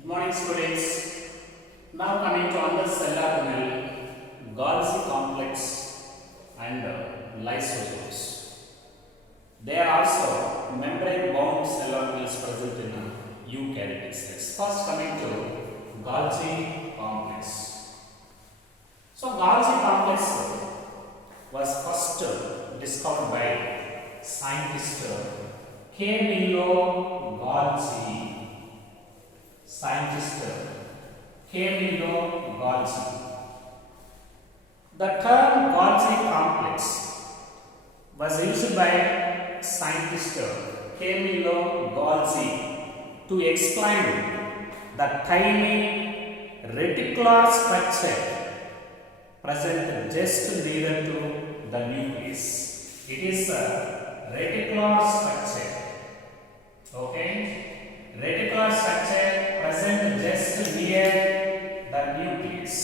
Good morning students. Now coming to another cellular panel, Golgi complex and lysosomes. They are also membrane bound cellular organelles present in eukaryotic cells. First coming to Golgi complex. So Golgi complex was first discovered by scientist Golgi. Scientist Golgi. The term Golgi complex was used by scientist Golgi to explain the tiny reticular structure present just near to the nucleus. It is a reticular structure. Okay, reticular structure present just near the nucleus.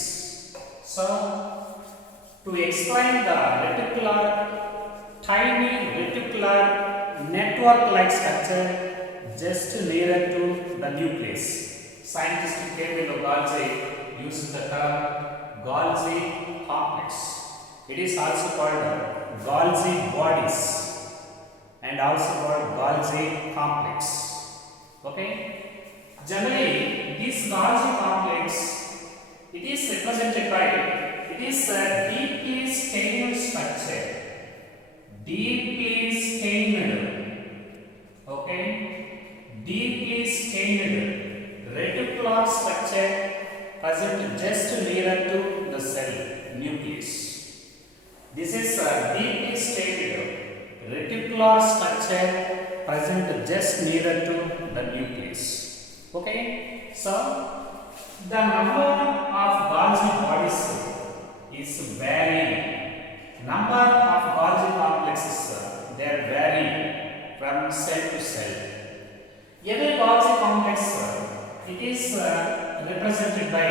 So, to explain the tiny reticular network-like structure just nearer to the nucleus, scientist Golgi used the term Golgi complex. It is also called Golgi bodies and also called Golgi complex. Okay. Generally, this Golgi complex, it is represented by, it is a deeply stained structure. Deeply stained. Okay. Deeply stained reticular structure present just nearer to the cell nucleus. This is a deeply stained reticular structure present just nearer to the nucleus. Okay, so the number of Golgi bodies is varying. Number of Golgi complexes they are varying from cell to cell. Every Golgi complex it is represented by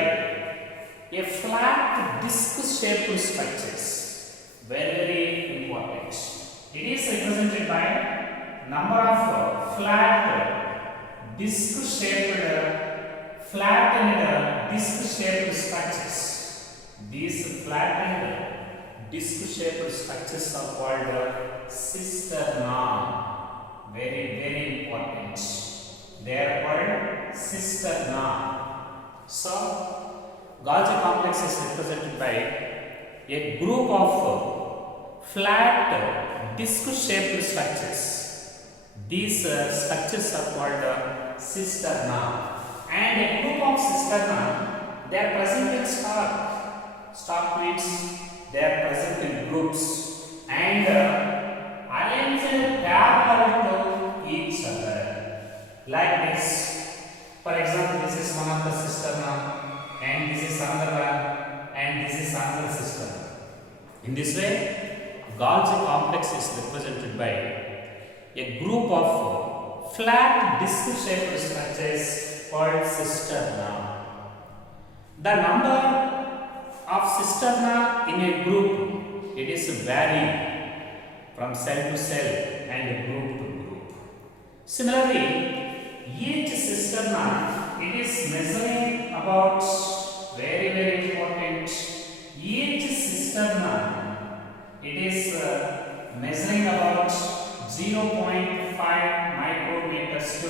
a flat disc-shaped structures. Very important. It is represented by number of flattened disc-shaped structures. These flattened disc-shaped structures are called cisterna. Very important. They are called cisterna. So, Golgi complex is represented by a group of flat disc-shaped structures. These structures are called cisterna, and a group of cisterna they are present in stalk. Stalk means they are present in groups and arranged parallel to each other like this. For example, this is one of the cisterna, and this is another one, and this is another cisterna. In this way, Golgi complex is represented by a group of flat disc-shaped structures called cisterna. The number of cisterna in a group, it is varying from cell to cell and group to group. Similarly, each cisterna, it is measuring about, very important, each cisterna, it is measuring about 0.5 micrometers to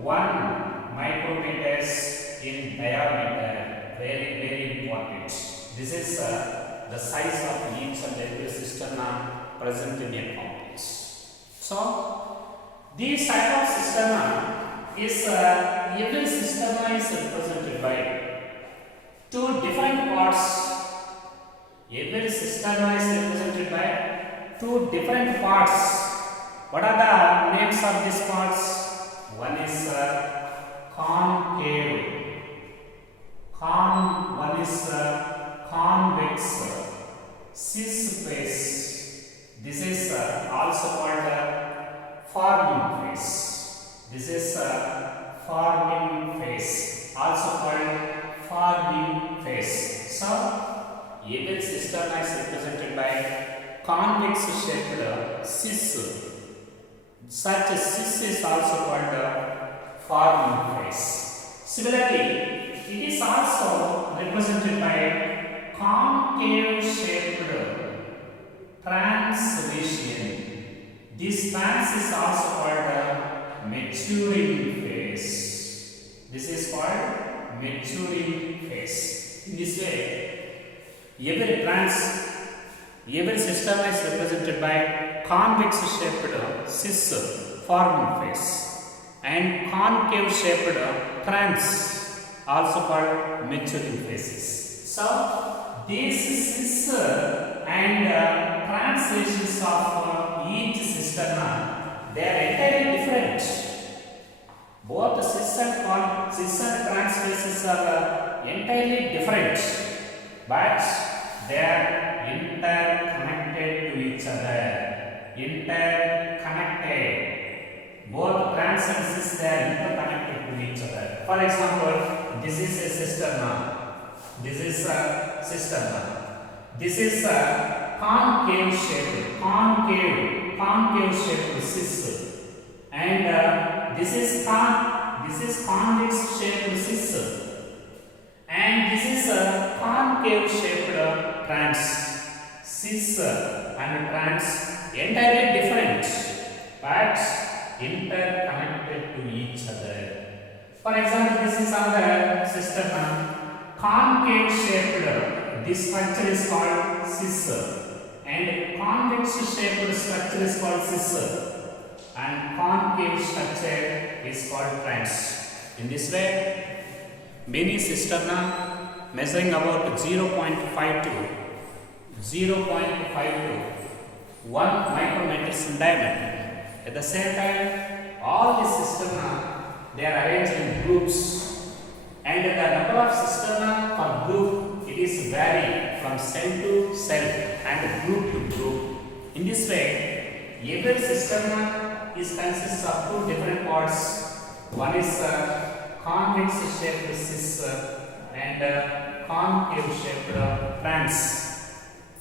1 micrometers in diameter. Very important. This is the size of each and every cisterna present in a complex. So, this type of cisterna is every cisterna is represented by two different parts. Every cisterna is represented by two different parts. What are the names of these parts? One is concave. One is convex. Cis-face. This is also called forming face. This is forming face. Also called forming face. So, every cisterna is represented by convex shaped cis. Such a cis is also called forming face. Similarly, it is also represented by concave shaped translation. This trans is also called the maturing phase. This is called maturing phase. In this way, every system is represented by convex shaped cis forming phase and concave shaped trans, also called maturing phases. So these cis and translations of each system, they are entirely different. Both cis and trans phases are entirely different, but they are interconnected to each other. Interconnected. Both trans and cis, they are interconnected to each other. For example, this is a system. This is a system. This is a concave shaped cis, and this is convex shaped cis, and this is a concave shaped trans. Cis and trans entirely different, but interconnected to each other. For example, this is another system, concave shaped. This structure is called cis, and convex shaped structure is called cis, and concave structure is called trans. In this way, many systems are measuring about 0.5 to 1 micrometers in diameter. At the same time, all these systems they are arranged in groups, and the number of systems per group, it is vary from cell to cell and group to group. In this way, every system consists of two different parts. One is convex shaped cis and concave shaped trans.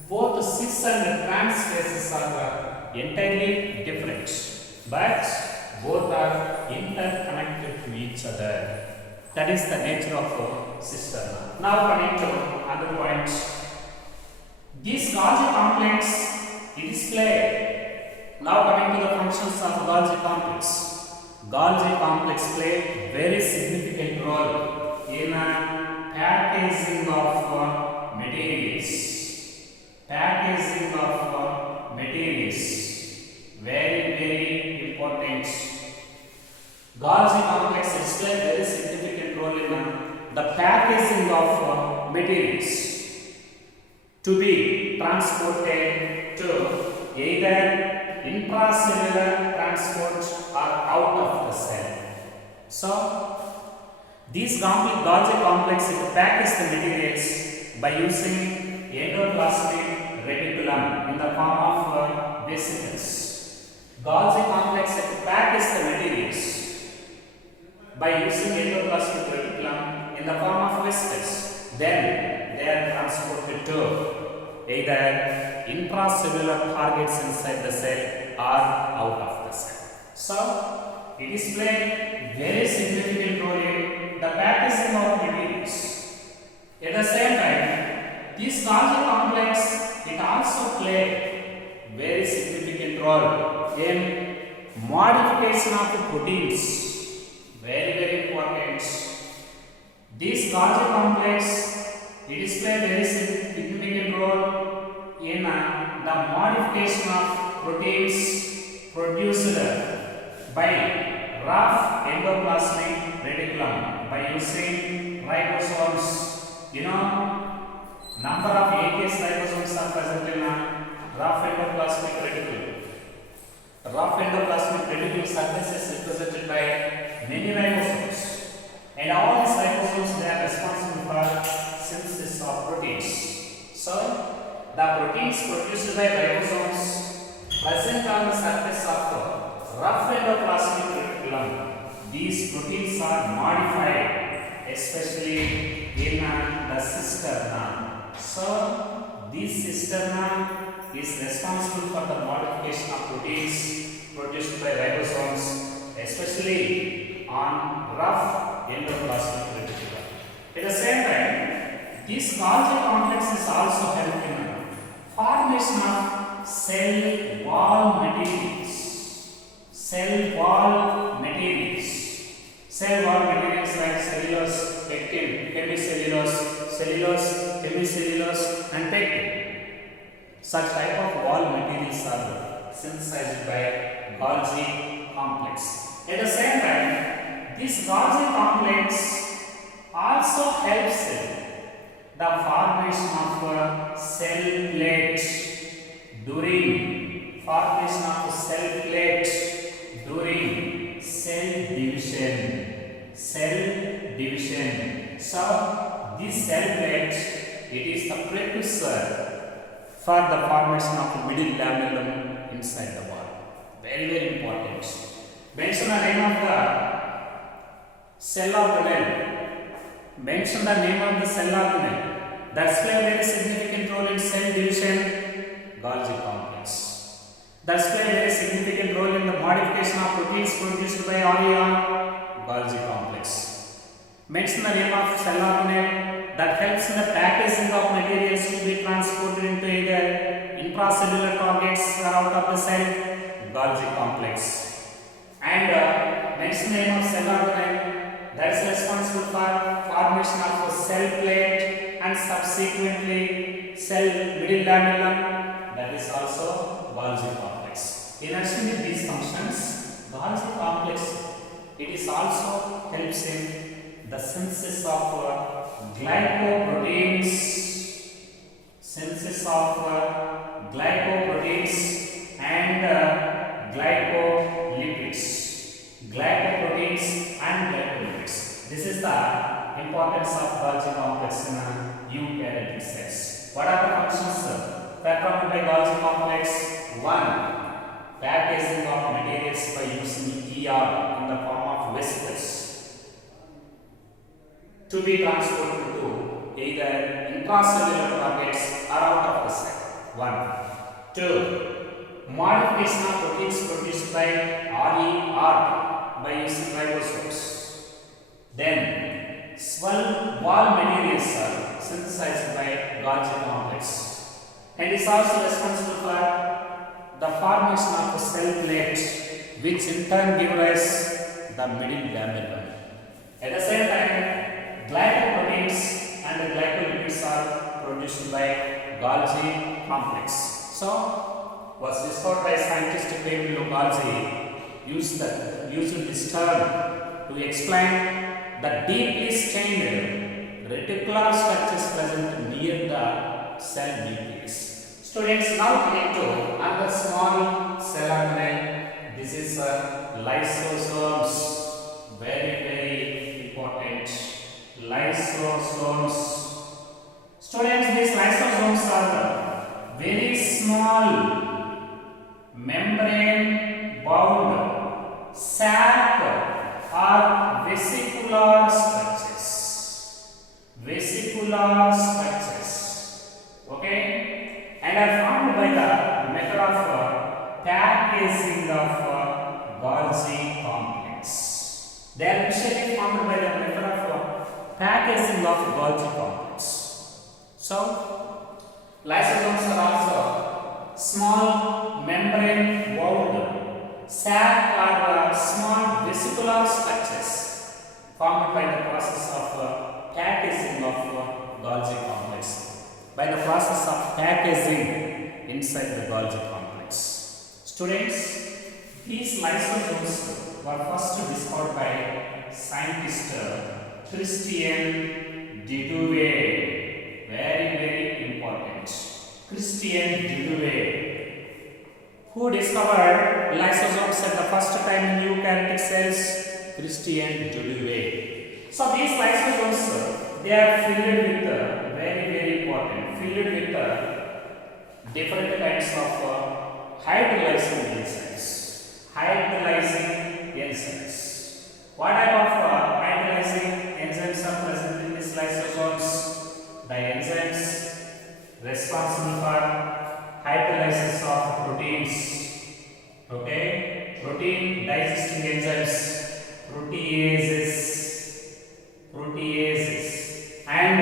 Both cis and trans phases are entirely different, but both are interconnected to each other. That is the nature of a system. Now coming to another point. This Golgi complex, it is play. Now coming to the functions of Golgi complex. Golgi complex play very significant role in packaging of materials. Packaging of materials. Very important. Golgi complex displays very significant role in the packaging of materials to be transported to either intracellular transport or out of the cell. So, these Golgi complex packages the materials by using endoplasmic reticulum in the form of vesicles. Golgi complex packages the materials by using endoplasmic reticulum in the form of vesicles. Then they are transported to either intracellular targets inside the cell or out of the cell. So, it is playing very significant role in the packaging of materials. At the same time, this Golgi complex, it also play very significant role in modification of the proteins. Very important. This Golgi complex, it is play very significant role in the modification of proteins produced by rough endoplasmic reticulum by using ribosomes. You know, number of ATS ribosomes are present in rough endoplasmic reticulum. Rough endoplasmic reticulum surface is represented by many ribosomes, and all these ribosomes, they are responsible for synthesis of proteins. So, the proteins produced by ribosomes present on the surface of rough endoplasmic reticulum, these proteins are modified, especially in the cisterna. So, this cisterna is responsible for the modification of proteins produced by ribosomes, especially on rough endoplasmic This Golgi complex is also helping in formation of cell wall materials. Cell wall materials. Cell wall materials like cellulose, pectin, hemicellulose, cellulose, hemicellulose, and pectin. Such type of wall materials are synthesized by Golgi complex. At the same time, this Golgi complex also helps in the formation of cell plate during formation of cell plate during cell division. Cell division. So this cell plate, it is the precursor for the formation of middle lamellum inside the wall. Very, very important. Mention the name of the cell organelle. Mention the name of the cell organelle that play a very significant role in cell division. Golgi complex. That play a very significant role in the modification of proteins produced by RER. Golgi complex. Mention the name of cell organelle that helps in the packaging of materials to be transported into either intracellular targets or out of the cell. Golgi complex. And mention the name of cell organelle that is responsible for formation of a cell plate and subsequently cell middle lamellum, that is also Golgi complex. In addition to these functions, Golgi complex, it is also helps in the synthesis of glycoproteins, and glycolipids. Glycoproteins and glycolipids. This is the importance of Golgi complex in eukaryotic cells. What are the functions performed by Golgi complex? 1. Packaging of materials by using ER in the form of vesicles to be transported to either intracellular targets or out of the cell. 1. 2. Modification of proteins produced by RER by using ribosomes. Then, swell wall materials are synthesized by Golgi complex and is also responsible for the formation of a cell plate, which in turn gives rise the middle lamellum. At the same time, glycoproteins and glycolipids are produced by Golgi complex. So, was discovered by scientists Emilio Golgi used this term to explain the deeply stained reticular structures present near the cell nucleus. Students, now coming to another small cell organelle. This is lysosomes. Very, very important. Lysosomes. Students, these lysosomes are very small membrane bound sac or vesicular structures. Vesicular structures. Okay? And are formed by the method of packaging of Golgi complex. They are initially formed by the method of packaging of Golgi complex. So, lysosomes are also small membrane wound sac or small vesicular structures formed by the process of packaging of Golgi complex. By the process of packaging inside the Golgi complex. Students, these lysosomes were first discovered by scientist Christian Dudoué. Very, very important. Christian Dudoué. Who discovered lysosomes at the first time in eukaryotic cells? Christian Dudoué. So these lysosomes, they are filled with very important, filled with different kinds of hydrolyzing enzymes. Hydrolyzing enzymes. What type of hydrolyzing enzymes are present in these lysosomes? The enzymes responsible for hydrolysis of proteins. Okay? Protein digesting enzymes, proteases, and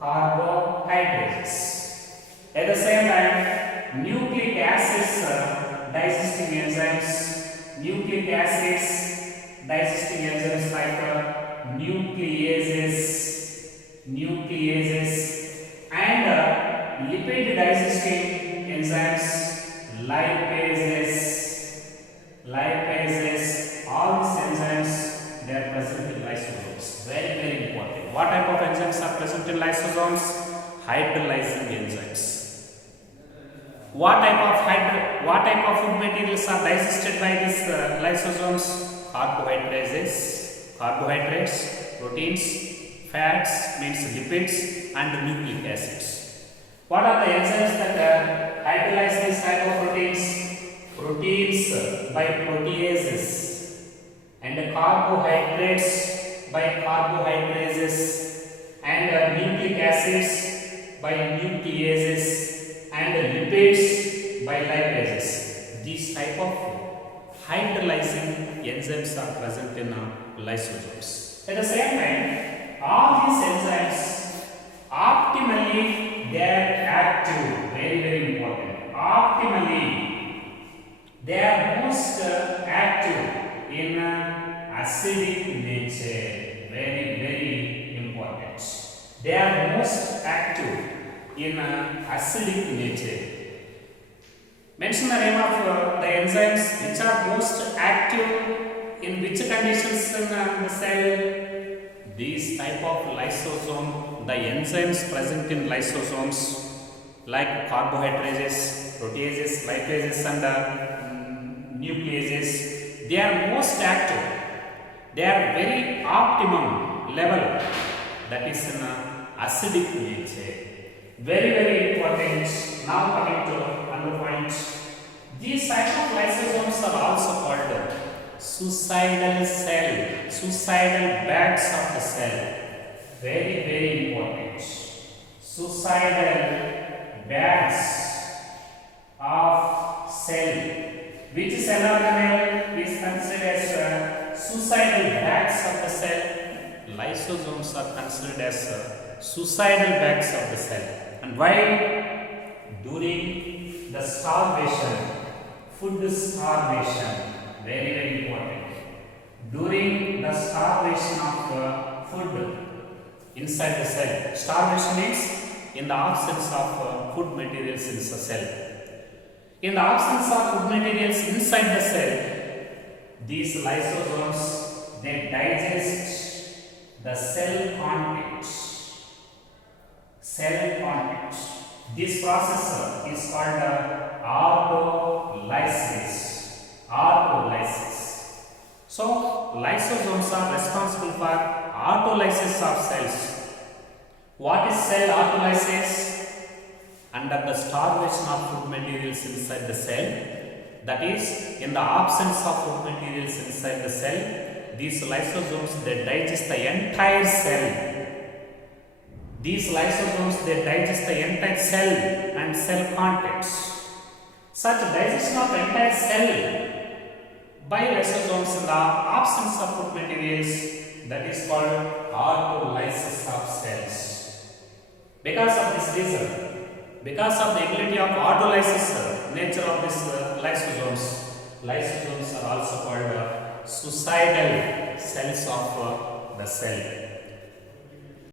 carbohydrates. At the same time, nucleic acids digesting enzymes, nucleic acids digesting enzymes like nucleases and lipid digesting enzymes, lipases, all these enzymes they are present in lysosomes. Very important. What type of enzymes are present in lysosomes? Hydrolyzing enzymes. What type of food materials are digested by these lysosomes? Carbohydrates, proteins, fats means lipids, and nucleic acids. What are the enzymes that hydrolyze these type of proteins? Proteins by proteases, and carbohydrates by carbohydrases, and nucleic acids by nucleases, and lipids by lipases. These type of hydrolyzing enzymes are present in lysosomes. At the same time, all these enzymes optimally they are active. Very important. Optimally they are most active in acidic nature. Very important. They are most active in acidic nature. Mention the name of the enzymes which are most active in which conditions in the cell. These type of lysosome, the enzymes present in lysosomes like carbohydrates, proteases, lipases, and nucleases, they are most active. They are very optimum level, that is in acidic nature. Very important. Now coming to another point. These type of lysosomes are also called suicidal bags of the cell. Very important. Suicidal bags of cell. Which cell organelle is considered as suicidal bags of the cell? Lysosomes are considered as suicidal bags of the cell. And why? During the starvation, food starvation, very important. During the starvation of food inside the cell, starvation means in the absence of food materials in the cell. In the absence of food materials inside the cell, these lysosomes they digest the cell content. This process is called autolysis. So lysosomes are responsible for autolysis of cells. What is cell autolysis? Under the starvation of food materials inside the cell, that is in the absence of food materials inside the cell, these lysosomes they digest the entire cell. These lysosomes they digest the entire cell and cell contents. Such digestion of entire cell by lysosomes in the absence of food materials, that is called autolysis of cells. Because of this reason, because of the ability of autolysis nature of these lysosomes are also called suicidal cells of the cell.